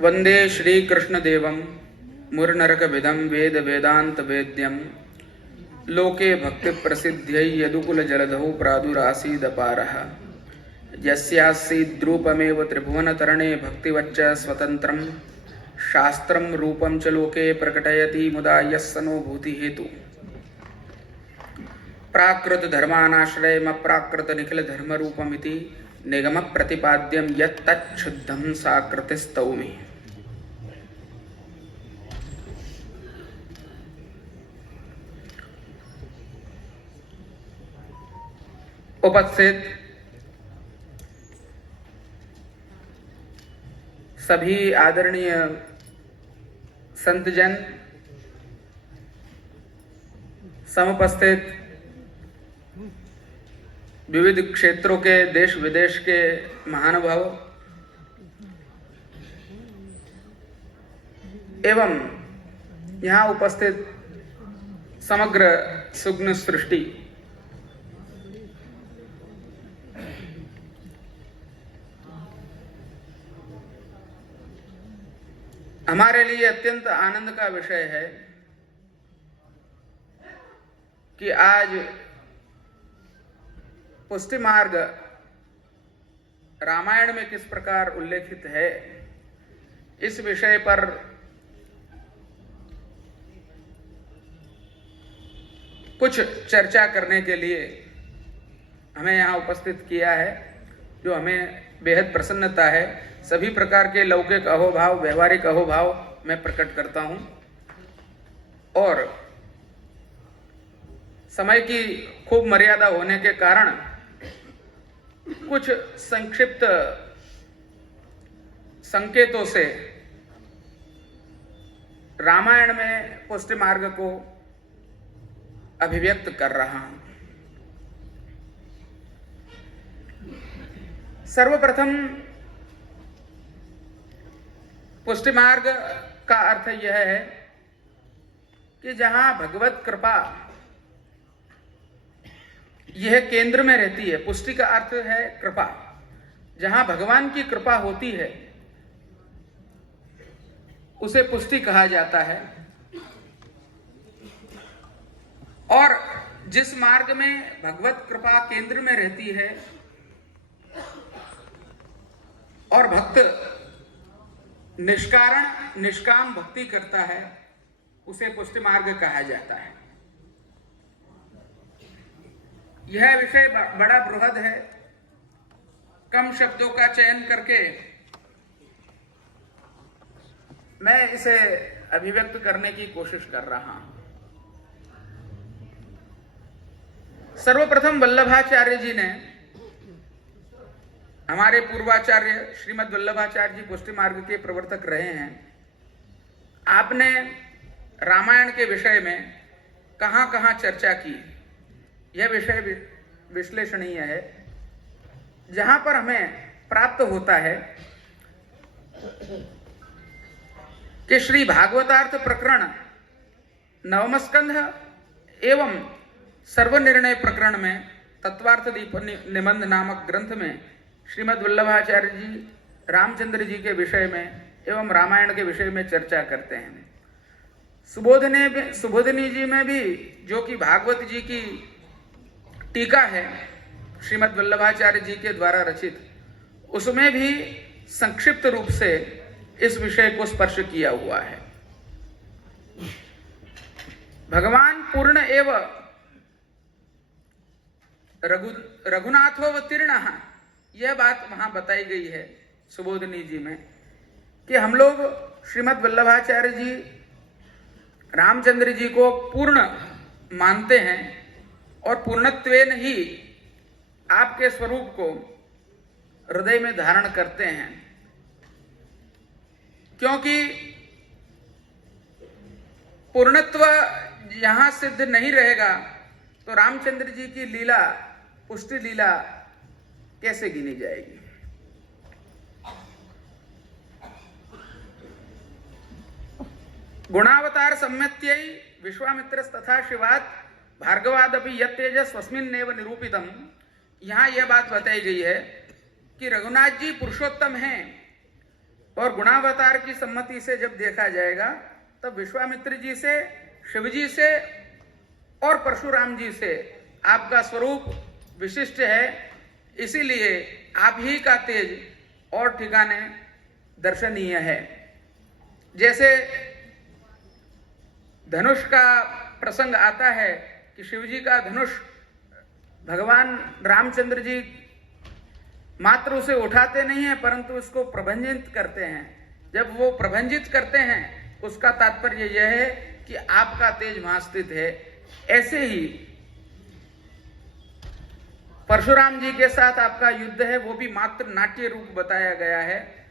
वंदे श्रीकृष्णदेवं मुरनरकविदं वेद वेदांत वेद्यं लोके भक्ति प्रसिद्ध्यै यदुकुलजलधौ प्रादुरासीदपारः यस्यासीद्रूपमेव त्रिभुवनतरणे भक्तिवच्च स्वतन्त्रं शास्त्रं रूपं च लोके प्रकटयति मुदा यस्सनो भूतिहेतु प्राकृत धर्मानाश्रयम प्राकृत निखिल धर्म रूपमिति निगम प्रतिपाद्यम यत्तच्छुद्धं साकृतिस्तौमि। उपस्थित सभी आदरणीय संतजन, समुपस्थित विविध क्षेत्रों के देश विदेश के महानुभाव एवं यहाँ उपस्थित समग्र सुग्न सृष्टि, हमारे लिए अत्यंत आनंद का विषय है कि आज पुष्टि मार्ग रामायण में किस प्रकार उल्लेखित है, इस विषय पर कुछ चर्चा करने के लिए हमें यहाँ उपस्थित किया है, जो हमें बेहद प्रसन्नता है। सभी प्रकार के लौकिक अहोभाव, व्यवहारिक अहोभाव मैं प्रकट करता हूँ और समय की खूब मर्यादा होने के कारण कुछ संक्षिप्त संकेतों से रामायण में पुष्टि मार्ग को अभिव्यक्त कर रहा हूं। सर्वप्रथम पुष्टि मार्ग का अर्थ यह है कि जहां भगवत कृपा यह केंद्र में रहती है। पुष्टि का अर्थ है कृपा। जहां भगवान की कृपा होती है उसे पुष्टि कहा जाता है। और जिस मार्ग में भगवत कृपा केंद्र में रहती है और भक्त निष्कारण निष्काम भक्ति करता है, उसे पुष्टि मार्ग कहा जाता है। यह विषय बड़ा बृहद है। कम शब्दों का चयन करके मैं इसे अभिव्यक्त करने की कोशिश कर रहा हूं। सर्वप्रथम वल्लभाचार्य जी ने, हमारे पूर्वाचार्य श्रीमद् वल्लभाचार्य जी पुष्टि मार्ग के प्रवर्तक रहे हैं। आपने रामायण के विषय में कहां कहां चर्चा की, यह विषय विश्लेषणीय है। जहां पर हमें प्राप्त होता है कि श्री भागवतार्थ प्रकरण नवम स्कंध एवं सर्वनिर्णय प्रकरण में तत्वार्थ दीप निबंध नामक ग्रंथ में श्रीमद् वल्लभाचार्य जी रामचंद्र जी के विषय में एवं रामायण के विषय में चर्चा करते हैं। सुबोधनी जी में भी, जो कि भागवत जी की टीका है श्रीमद् वल्लभाचार्य जी के द्वारा रचित, उसमें भी संक्षिप्त रूप से इस विषय को स्पर्श किया हुआ है। भगवान पूर्ण एव रघुनाथोवतीर्ण, यह बात वहां बताई गई है सुबोधनी जी में कि हम लोग श्रीमद् वल्लभाचार्य जी रामचंद्र जी को पूर्ण मानते हैं और पूर्णत्वेन ही आपके स्वरूप को हृदय में धारण करते हैं, क्योंकि पूर्णत्व यहां सिद्ध नहीं रहेगा तो रामचंद्र जी की लीला, पुष्टि लीला कैसे गिनी जाएगी। गुणावतार सम्यत्यै विश्वामित्रस्तथा शिवात् भार्गवादपि यत्तेजस्वस्मिन्नेव निरूपितम। यहाँ यह बात बताई गई है कि रघुनाथ जी पुरुषोत्तम हैं, और गुणावतार की सम्मति से जब देखा जाएगा तब विश्वामित्र जी से, शिवजी से और परशुराम जी से आपका स्वरूप विशिष्ट है, इसीलिए आप ही का तेज और ठिकाने दर्शनीय है। जैसे धनुष का प्रसंग आता है कि शिवजी का धनुष भगवान रामचंद्र जी मात्र उसे उठाते नहीं हैं परंतु उसको प्रभंजित करते हैं। जब वो प्रभंजित करते हैं उसका तात्पर्य यह है कि आपका तेज वहां स्थित है। ऐसे ही परशुराम जी के साथ आपका युद्ध है, वो भी मात्र नाट्य रूप बताया गया है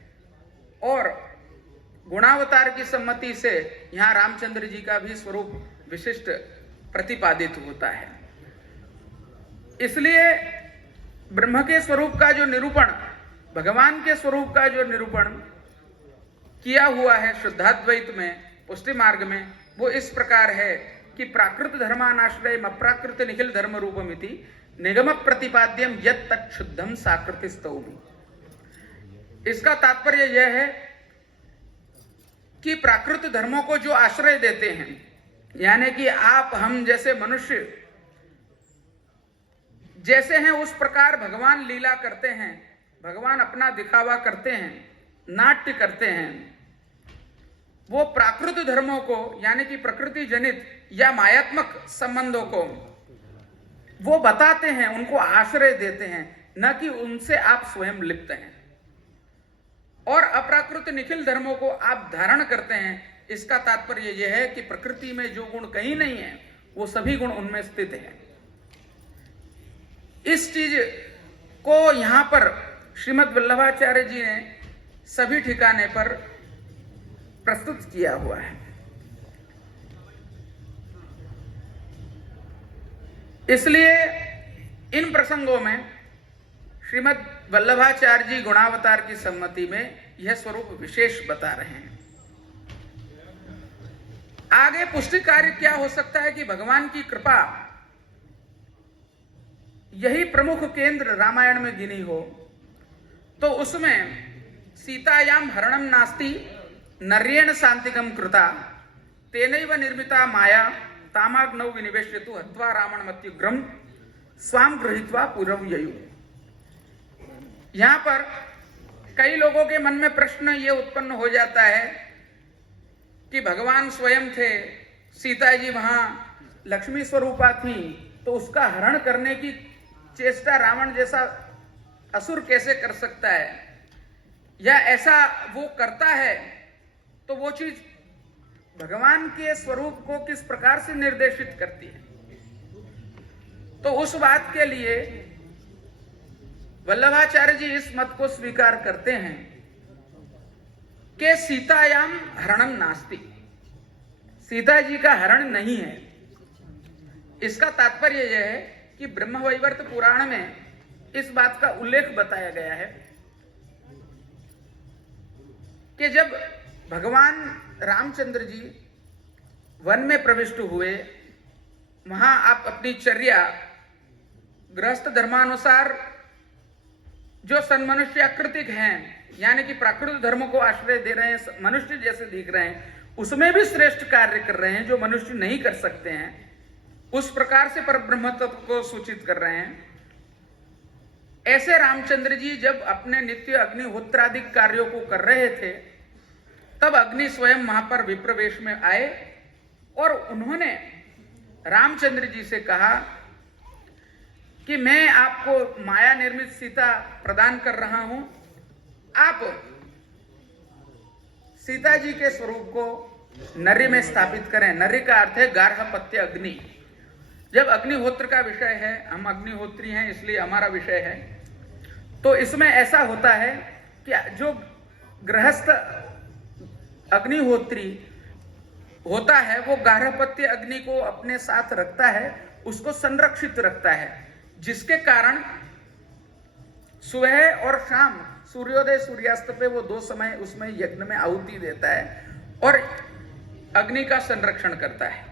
और गुणावतार की सम्मति से यहां रामचंद्र जी का भी स्वरूप विशिष्ट प्रतिपादित होता है। इसलिए ब्रह्म के स्वरूप का जो निरूपण, भगवान के स्वरूप का जो निरूपण किया हुआ है शुद्धाद्वैत में, पुष्टि मार्ग में, वो इस प्रकार है कि प्राकृत धर्मानाश्रयम अप्राकृत निखिल धर्म रूपमिति निगम प्रतिपाद्यम यत् तच्छुद्धम साकृतिस्तौमि। इसका तात्पर्य यह है कि प्राकृत धर्मों को जो आश्रय देते हैं, यानी कि आप हम जैसे मनुष्य जैसे हैं उस प्रकार भगवान लीला करते हैं, भगवान अपना दिखावा करते हैं, नाट्य करते हैं। वो प्राकृत धर्मों को यानी कि प्रकृति जनित या मायात्मक संबंधों को वो बताते हैं, उनको आश्रय देते हैं, न कि उनसे आप स्वयं लिप्त हैं। और अप्राकृत निखिल धर्मों को आप धारण करते हैं। इसका तात्पर्य यह है कि प्रकृति में जो गुण कहीं नहीं है वो सभी गुण उनमें स्थित हैं। इस चीज को यहां पर श्रीमद् वल्लभाचार्य जी ने सभी ठिकाने पर प्रस्तुत किया हुआ है। इसलिए इन प्रसंगों में श्रीमद् वल्लभाचार्य जी गुणावतार की सम्मति में यह स्वरूप विशेष बता रहे हैं। आगे पुष्टि कार्य क्या हो सकता है कि भगवान की कृपा यही प्रमुख केंद्र रामायण में गिनी हो, तो उसमें सीतायाम हरणम नास्ति नर्येण शांतिकम कृता तेनैव निर्मिता माया तामाग्नौ विनिवेश्यतु हत्वा रावण मत्युग्रम स्वाम गृहीत्वा पुरम ययु। यहां पर कई लोगों के मन में प्रश्न ये उत्पन्न हो जाता है कि भगवान स्वयं थे, सीता जी वहां लक्ष्मी स्वरूपा थी, तो उसका हरण करने की चेष्टा रावण जैसा असुर कैसे कर सकता है, या ऐसा वो करता है तो वो चीज भगवान के स्वरूप को किस प्रकार से निर्देशित करती है। तो उस बात के लिए वल्लभाचार्य जी इस मत को स्वीकार करते हैं कि सीतायाम हरणम नास्ति, सीता जी का हरण नहीं है। इसका तात्पर्य यह है कि ब्रह्मवैवर्त पुराण में इस बात का उल्लेख बताया गया है कि जब भगवान रामचंद्र जी वन में प्रविष्ट हुए, वहां आप अपनी चर्या गृहस्थ धर्मानुसार जो सन्मनुष्याकृतिक हैं, यानी कि प्राकृतिक धर्म को आश्रय दे रहे हैं, मनुष्य जैसे दिख रहे हैं, उसमें भी श्रेष्ठ कार्य कर रहे हैं जो मनुष्य नहीं कर सकते हैं, उस प्रकार से परब्रह्म तत्व को सूचित कर रहे हैं। ऐसे रामचंद्र जी जब अपने नित्य अग्निहोत्रादि कार्यों को कर रहे थे, तब अग्नि स्वयं वहां पर विप्रवेश में आए और उन्होंने रामचंद्र जी से कहा कि मैं आपको माया निर्मित सीता प्रदान कर रहा हूं, आप सीता जी के स्वरूप को नर्य में स्थापित करें। नर्य का अर्थ है गार्हपत्य अग्नि। जब अग्निहोत्र का विषय है, हम अग्निहोत्री हैं इसलिए हमारा विषय है, तो इसमें ऐसा होता है कि जो गृहस्थ अग्निहोत्री होता है वो गार्हपत्य अग्नि को अपने साथ रखता है, उसको संरक्षित रखता है, जिसके कारण सुबह और शाम सूर्योदय सूर्यास्त पे वो दो समय उसमें यज्ञ में आहुति देता है और अग्नि का संरक्षण करता है।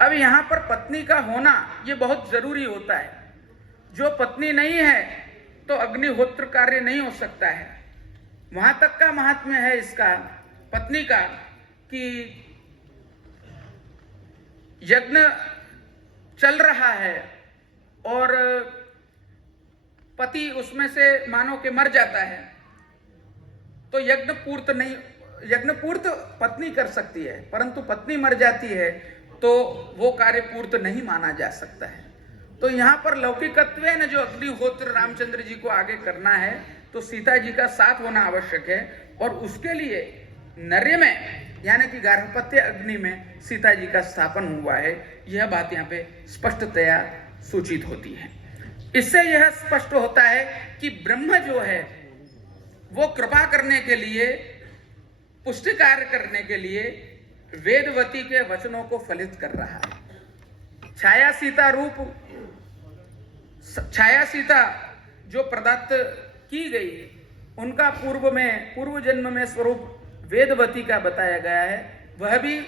अब यहां पर पत्नी का होना ये बहुत जरूरी होता है। जो पत्नी नहीं है तो अग्निहोत्र कार्य नहीं हो सकता है। वहां तक का महात्म्य है इसका पत्नी का कि यज्ञ चल रहा है और पति उसमें से मानो के मर जाता है तो यज्ञ पूर्त पत्नी कर सकती है, परंतु पत्नी मर जाती है तो वो कार्य पूर्त नहीं माना जा सकता है। तो यहाँ पर लौकिकत्व न जो अग्निहोत्र रामचंद्र जी को आगे करना है तो सीता जी का साथ होना आवश्यक है, और उसके लिए नर्य में यानी कि गार्हपत्य अग्नि में सीता जी का स्थापन हुआ है। यह बात यहाँ पे स्पष्टतया सूचित होती है। इससे यह स्पष्ट होता है कि ब्रह्म जो है वो कृपा करने के लिए, पुष्टि कार्य करने के लिए वेदवती के वचनों को फलित कर रहा है। छाया सीता जो प्रदत्त की गई उनका पूर्व जन्म में स्वरूप वेदवती का बताया गया है, वह भी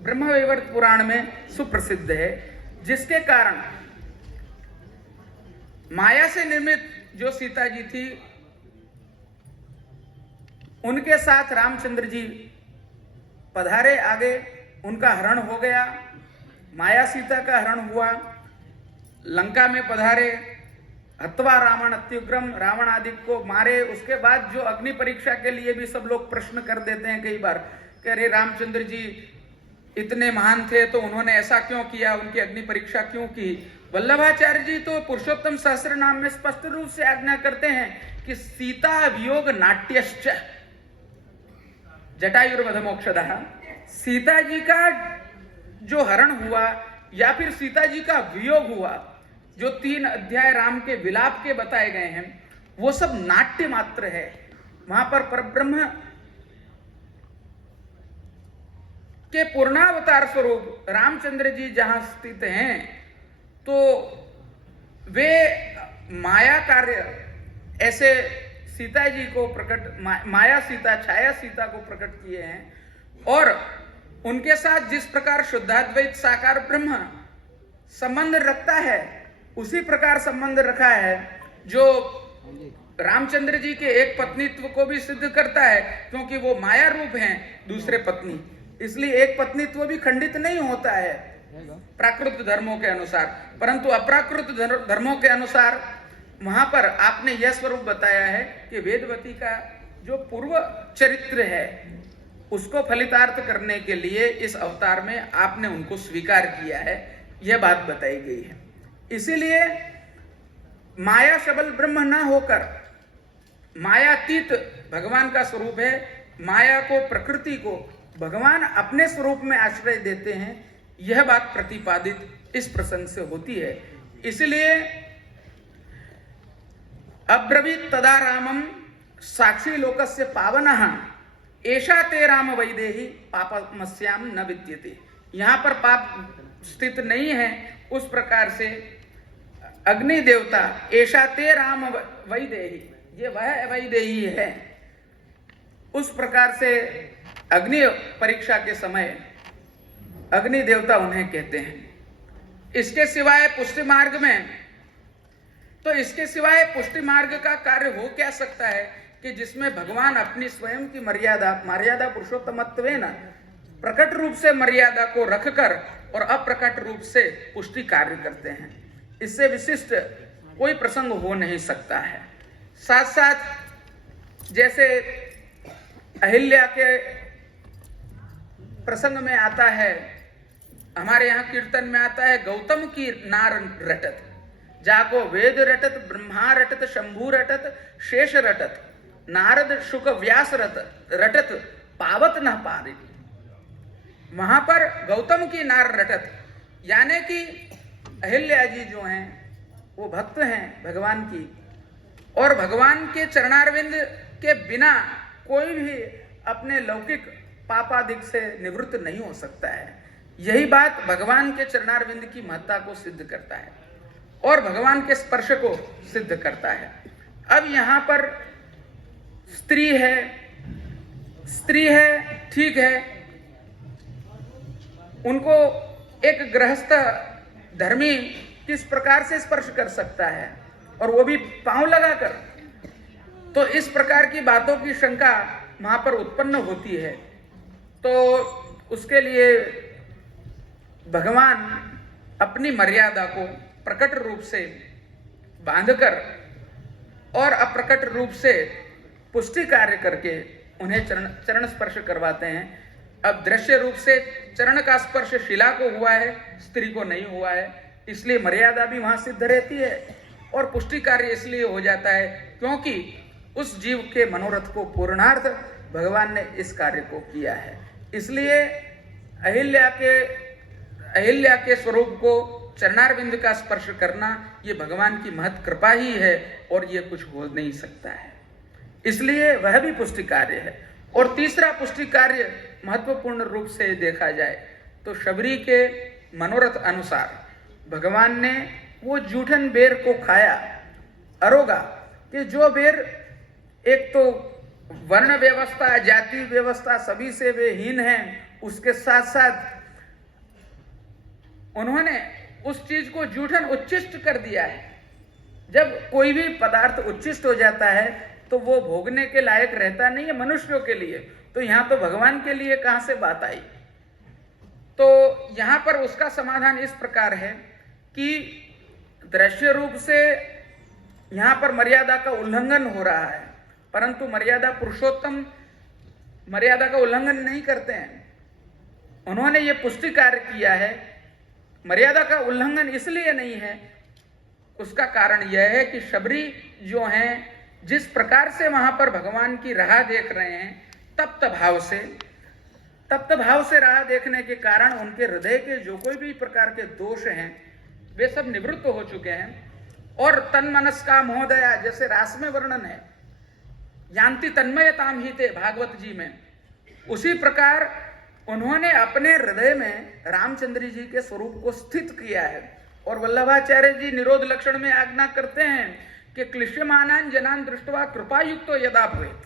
ब्रह्मवैवर्त पुराण में सुप्रसिद्ध है, जिसके कारण माया से निर्मित जो सीता जी थी उनके साथ रामचंद्र जी पधारे आगे, उनका हरण हो गया, माया सीता का हरण हुआ, लंका में पधारे, हत्वा रावण अत्युग्रम, रावण आदि को मारे। उसके बाद जो अग्नि परीक्षा के लिए भी सब लोग प्रश्न कर देते हैं कई बार कि अरे रामचंद्र जी इतने महान थे तो उन्होंने ऐसा क्यों किया, उनकी अग्नि परीक्षा क्यों की। वल्लभाचार्य जी तो पुरुषोत्तम सहस्त्र नाम में स्पष्ट रूप से आज्ञा करते हैं कि सीता वियोग नाट्यश्च जटायुर्वध मोक्षदः, सीता जी का जो हरण हुआ या फिर सीता जी का वियोग हुआ, जो 3 अध्याय राम के विलाप के बताए गए हैं, वो सब नाट्य मात्र है। वहां पर परब्रह्म के पूर्णावतार स्वरूप रामचंद्र जी जहां स्थित हैं तो वे माया कार्य ऐसे सीता जी को प्रकट, माया सीता, छाया सीता को प्रकट किए हैं, और उनके साथ जिस प्रकार शुद्धाद्वैत साकार ब्रह्म संबंध रखता है उसी प्रकार संबंध रखा है, जो रामचंद्र जी के एक पत्नीत्व को भी सिद्ध करता है, क्योंकि वो माया रूप हैं दूसरे पत्नी, इसलिए एक पत्नीत्व भी खंडित नहीं होता है प्राकृत धर्मों के अनुसार। परंतु अप्राकृत धर्मों के अनुसार वहां पर आपने यह स्वरूप बताया है कि वेदवती का जो पूर्व चरित्र है उसको फलितार्थ करने के लिए इस अवतार में आपने उनको स्वीकार किया है, यह बात बताई गई है। इसीलिए माया सबल ब्रह्म न होकर मायातीत भगवान का स्वरूप है। माया को, प्रकृति को भगवान अपने स्वरूप में आश्रय देते हैं, यह बात प्रतिपादित इस प्रसंग से होती है। इसलिए अब्रवीत तदा रामम साक्षी लोकस्य पावनः एषा ते राम वैदेही पापमस्याम न विद्यते। यहाँ पर पाप स्थित नहीं है, उस प्रकार से अग्नि देवता एषा ते राम वैदेही, ये वह वैदेही है, उस प्रकार से अग्नि परीक्षा के समय अग्नि देवता उन्हें कहते हैं। इसके सिवाय पुष्टि मार्ग में, तो इसके सिवाय पुष्टि मार्ग का कार्य हो क्या सकता है कि जिसमें भगवान अपनी स्वयं की मर्यादा पुरुषोत्तमत्वेन प्रकट रूप से मर्यादा को रखकर और अप्रकट रूप से पुष्टि कार्य करते हैं। इससे विशिष्ट कोई प्रसंग हो नहीं सकता है। साथ साथ जैसे अहिल्या के प्रसंग में आता है, हमारे यहाँ कीर्तन में आता है, गौतम की नार रटत, जाको वेद रटत, ब्रह्मा रटत, शंभु रटत, शेष रटत, नारद शुक व्यास रटत, पावत न पारे। वहां पर गौतम की नार रटत, यानी कि अहिल्या जी जो हैं वो भक्त हैं भगवान की, और भगवान के चरणारविंद के बिना कोई भी अपने लौकिक पापादिक से निवृत्त नहीं हो सकता है। यही बात भगवान के चरणारविंद की महत्ता को सिद्ध करता है और भगवान के स्पर्श को सिद्ध करता है। अब यहाँ पर स्त्री है, ठीक है, उनको एक गृहस्थ धर्मी किस प्रकार से स्पर्श कर सकता है, और वो भी पांव लगाकर। तो इस प्रकार की बातों की शंका वहां पर उत्पन्न होती है। तो उसके लिए भगवान अपनी मर्यादा को प्रकट रूप से बांधकर और अप्रकट रूप से पुष्टि कार्य करके उन्हें चरण स्पर्श करवाते हैं। अब दृश्य रूप से चरण का स्पर्श शिला को हुआ है, स्त्री को नहीं हुआ है, इसलिए मर्यादा भी वहां सिद्ध रहती है और पुष्टि कार्य इसलिए हो जाता है क्योंकि उस जीव के मनोरथ को पूर्णार्थ भगवान ने इस कार्य को किया है। इसलिए अहिल्या के स्वरूप को चरणारविंद का स्पर्श करना ये भगवान की महत कृपा ही है और ये कुछ हो नहीं सकता है, इसलिए वह भी पुष्टि कार्य है। और तीसरा पुष्टि कार्य महत्वपूर्ण रूप से देखा जाए तो शबरी के मनोरथ अनुसार भगवान ने वो जूठन बेर को खाया, अरोगा कि जो बेर एक तो वर्ण व्यवस्था, जाति व्यवस्था सभी से वे हीन हैं, उसके साथ साथ उन्होंने उस चीज को जूठन उच्छिष्ट कर दिया है। जब कोई भी पदार्थ उच्छिष्ट हो जाता है तो वो भोगने के लायक रहता नहीं है मनुष्यों के लिए, तो यहां तो भगवान के लिए कहां से बात आई। तो यहां पर उसका समाधान इस प्रकार है कि दृश्य रूप से यहां पर मर्यादा का उल्लंघन हो रहा है, परंतु मर्यादा पुरुषोत्तम मर्यादा का उल्लंघन नहीं करते हैं। उन्होंने ये पुष्टि कार्य किया है। मर्यादा का उल्लंघन इसलिए नहीं है, उसका कारण यह है कि शबरी जो हैं जिस प्रकार से वहां पर भगवान की राह देख रहे हैं, तप्त भाव से राह देखने के कारण उनके हृदय के जो कोई भी प्रकार के दोष हैं वे सब निवृत्त हो चुके हैं। और तन मनस का महोदया जैसे रास में वर्णन है, यान्ति तन्मयताम हिते भागवत जी में, उसी प्रकार उन्होंने अपने हृदय में रामचंद्र जी के स्वरूप को स्थित किया है। और वल्लभाचार्य जी निरोध लक्षण में आज्ञा करते हैं कि क्लिश्यमानान जनान दृष्टवा कृपायुक्तो यदा भवेत्।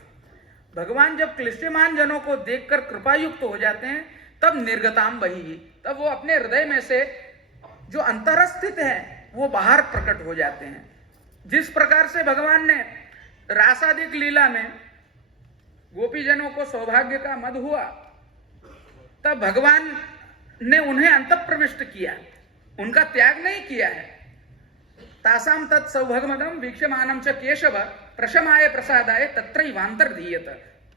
भगवान जब क्लिश्यमान जनों को देखकर कृपायुक्त हो जाते हैं तब निर्गताम बहिः, तब वो अपने हृदय में से जो अंतरस्थित है वो बाहर प्रकट हो जाते हैं। जिस प्रकार से भगवान ने रासादिक लीला में गोपीजनों को सौभाग्य का मद हुआ, तब भगवान ने उन्हें अंतः प्रविष्ट किया, उनका त्याग नहीं किया है। तासाम तत् सौभाग्यमदम वीक्षमानम च केशव प्रशमाय प्रसादाय तत्रैवांतर्धीयत,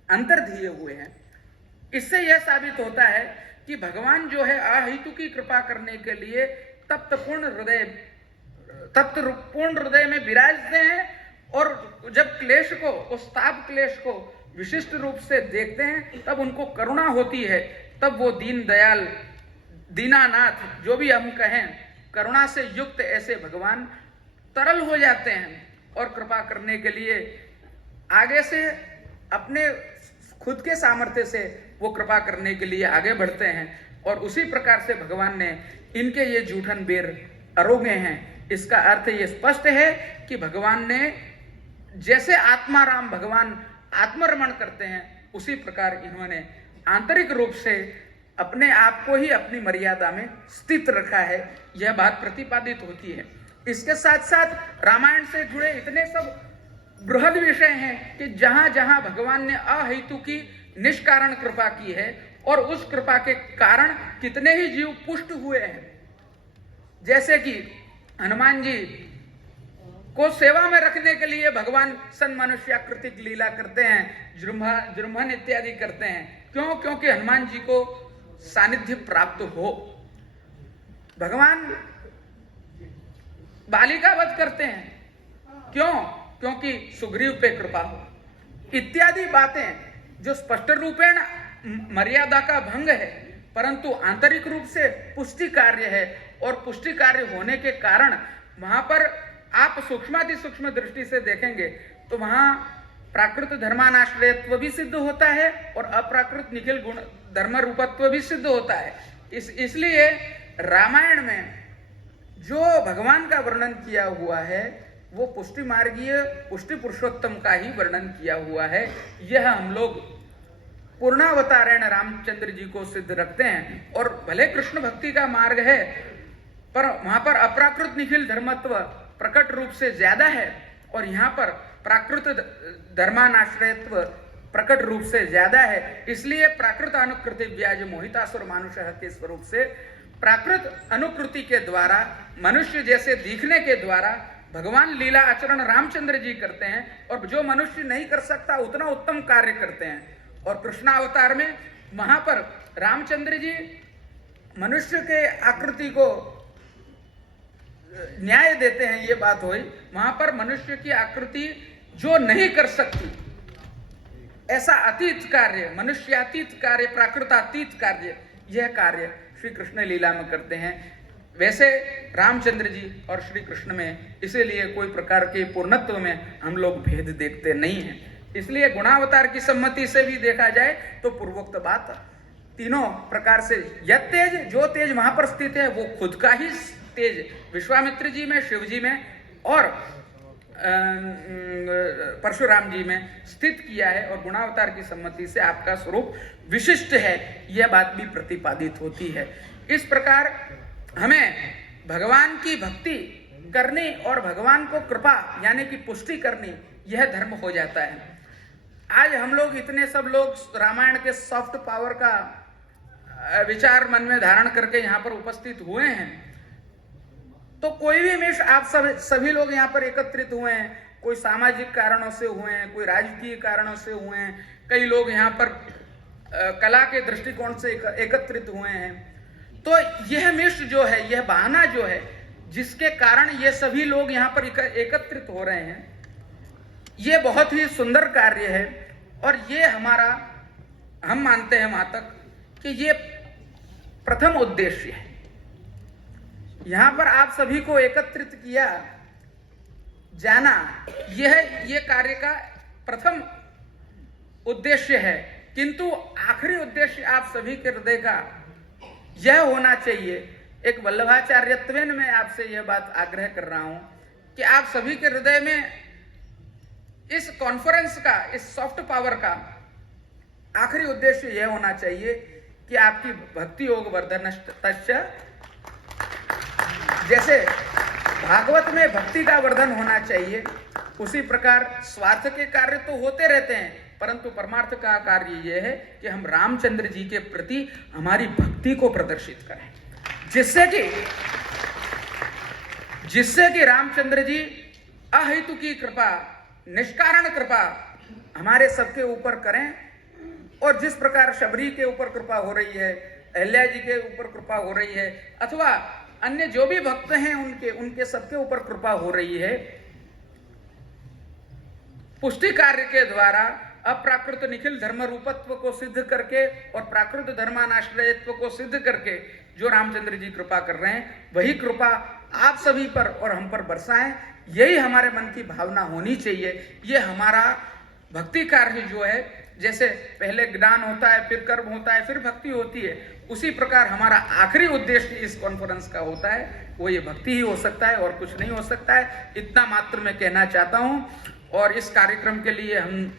अंतर्धीय हुए हैं। इससे यह साबित होता है कि भगवान जो है अहेतु की कृपा करने के लिए तप्त पूर्ण हृदय में विराजते हैं। और जब क्लेश को, उस ताप क्लेश को विशिष्ट रूप से देखते हैं तब उनको करुणा होती है, तब वो दीन दयाल दीनानाथ जो भी हम कहें, करुणा से युक्त ऐसे भगवान तरल हो जाते हैं और कृपा करने के लिए आगे से अपने खुद के सामर्थ्य से वो कृपा करने के लिए आगे बढ़ते हैं। और उसी प्रकार से भगवान ने इनके ये जूठन बेर अरोगे हैं। इसका अर्थ ये स्पष्ट है कि भगवान ने जैसे आत्माराम भगवान आत्मरमण करते हैं, उसी प्रकार इन्होंने आंतरिक रूप से अपने आप को ही अपनी मर्यादा में स्थित रखा है, यह बात प्रतिपादित होती है। इसके साथ साथ रामायण से जुड़े इतने सब बृहद विषय हैं कि जहां जहां भगवान ने अहेतु की निष्कारण कृपा की है और उस कृपा के कारण कितने ही जीव पुष्ट हुए हैं। जैसे कि हनुमान जी को सेवा में रखने के लिए भगवान सन मनुष्याकृतिक लीला करते हैं, जृंभन इत्यादि करते हैं। क्यों? क्योंकि हनुमान जी को सानिध्य प्राप्त हो। भगवान बाली का वध करते हैं, क्यों? क्योंकि सुग्रीव पे कृपा हो। इत्यादि बातें जो स्पष्ट रूपेण मर्यादा का भंग है, परंतु आंतरिक रूप से पुष्टि कार्य है। और पुष्टि कार्य होने के कारण वहां पर आप सूक्ष्माति सूक्ष्म दृष्टि से देखेंगे तो वहां प्राकृत धर्मानाश्रयत्व भी सिद्ध होता है और अप्राकृत निखिल गुण धर्म रूपत्व भी सिद्ध होता है। इसलिए रामायण में जो भगवान का वर्णन किया हुआ है वो पुष्टि मार्गीय पुष्टि पुरुषोत्तम का ही वर्णन किया हुआ है। यह हम लोग पूर्णावतारेण रामचंद्र जी को सिद्ध रखते हैं। और भले कृष्ण भक्ति का मार्ग है, पर वहां पर अप्राकृत निखिल धर्मत्व प्रकट रूप से ज्यादा है और यहाँ पर प्राकृत धर्मानाश्रयत्व प्रकट रूप से ज्यादा है, इसलिए प्राकृत अनुकृति व्याज मोहितासुर मानुषः के स्वरूप से प्राकृत अनुकृति के द्वारा मनुष्य जैसे दिखने के द्वारा भगवान लीला आचरण रामचंद्र जी करते हैं, और जो मनुष्य नहीं कर सकता उतना उत्तम कार्य करते हैं। और कृष्णावतार में वहां पर रामचंद्र जी मनुष्य के आकृति को न्याय देते हैं, ये बात हुई। वहां पर मनुष्य की आकृति जो नहीं कर सकती ऐसा अतीत कार्य, मनुष्यातीत कार्य, प्राकृतातीत कार्य, यह कार्य श्री कृष्ण लीला में करते हैं। वैसे रामचंद्र जी और श्री कृष्ण में इसीलिए कोई प्रकार के पूर्णत्व में हम लोग भेद देखते नहीं हैं। इसलिए गुणावतार की सम्मति से भी देखा जाए तो पूर्वोक्त बात तीनों प्रकार से, यह तेज, जो तेज वहां पर स्थित है वो खुद का ही तेज विश्वामित्र जी में, शिव जी में और परशुराम जी में स्थित किया है, और गुणावतार की सम्मति से आपका स्वरूप विशिष्ट है, यह बात भी प्रतिपादित होती है। इस प्रकार हमें भगवान की भक्ति करनी और भगवान को कृपा यानी कि पुष्टि करनी, यह धर्म हो जाता है। आज हम लोग इतने सब लोग रामायण के सॉफ्ट पावर का विचार मन में धारण करके यहाँ पर उपस्थित हुए हैं, तो कोई भी मिश आप सभी लोग यहाँ पर एकत्रित हुए हैं, कोई सामाजिक कारणों से हुए हैं, कोई राजकीय कारणों से हुए हैं, कई लोग यहाँ पर कला के दृष्टिकोण से एकत्रित हुए हैं। तो यह मिश जो है, यह बहाना जो है जिसके कारण ये सभी लोग यहाँ पर एकत्रित हो रहे हैं, ये बहुत ही सुंदर कार्य है। और ये हमारा, हम मानते हैं वहां तक कि ये प्रथम उद्देश्य है। यहां पर आप सभी को एकत्रित किया जाना, यह कार्य का प्रथम उद्देश्य है, किंतु आखिरी उद्देश्य आप सभी के हृदय का यह होना चाहिए। एक वल्लभाचार्यत्वेन में आपसे यह बात आग्रह कर रहा हूं कि आप सभी के हृदय में इस कॉन्फ्रेंस का, इस सॉफ्ट पावर का आखिरी उद्देश्य यह होना चाहिए कि आपकी भक्ति योग वर्धनश्च, जैसे भागवत में भक्ति का वर्धन होना चाहिए, उसी प्रकार स्वार्थ के कार्य तो होते रहते हैं, परंतु परमार्थ का कार्य यह है कि हम रामचंद्र जी के प्रति हमारी भक्ति को प्रदर्शित करें, जिससे कि रामचंद्र जी अहेतु की कृपा, निष्कारण कृपा हमारे सबके ऊपर करें। और जिस प्रकार शबरी के ऊपर कृपा हो रही है, अहल्या जी के ऊपर कृपा हो रही है, अथवा अन्य जो भी भक्त हैं उनके सबके ऊपर कृपा हो रही है, पुष्टि कार्य के द्वारा अप्राकृत निखिल धर्म रूपत्व को सिद्ध करके और प्राकृत धर्मानाश्रयत्व को सिद्ध करके जो रामचंद्र जी कृपा कर रहे हैं, वही कृपा आप सभी पर और हम पर बरसाएं, यही हमारे मन की भावना होनी चाहिए। ये हमारा भक्ति कार्य जो है, जैसे पहले ज्ञान होता है, फिर कर्म होता है, फिर भक्ति होती है, उसी प्रकार हमारा आखिरी उद्देश्य इस कॉन्फ्रेंस का होता है, वो ये भक्ति ही हो सकता है और कुछ नहीं हो सकता है। इतना मात्र मैं कहना चाहता हूँ। और इस कार्यक्रम के लिए हम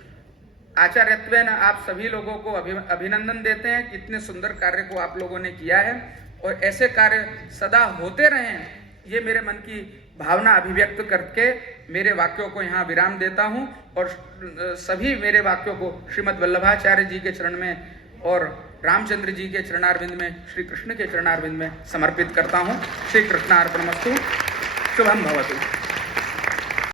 आचार्यत्वेन आप सभी लोगों को अभिनंदन देते हैं कि इतने सुंदर कार्य को आप लोगों ने किया है, और ऐसे कार्य सदा होते रहें, ये मेरे मन की भावना अभिव्यक्त करके मेरे वाक्यों को यहाँ विराम देता हूँ, और सभी मेरे वाक्यों को श्रीमद् वल्लभाचार्य जी के चरण में और रामचंद्र जी के चरणारविंद में, श्री कृष्ण के चरणारविंद में समर्पित करता हूँ। श्री कृष्णार्पणमस्तु। शुभम भवतु।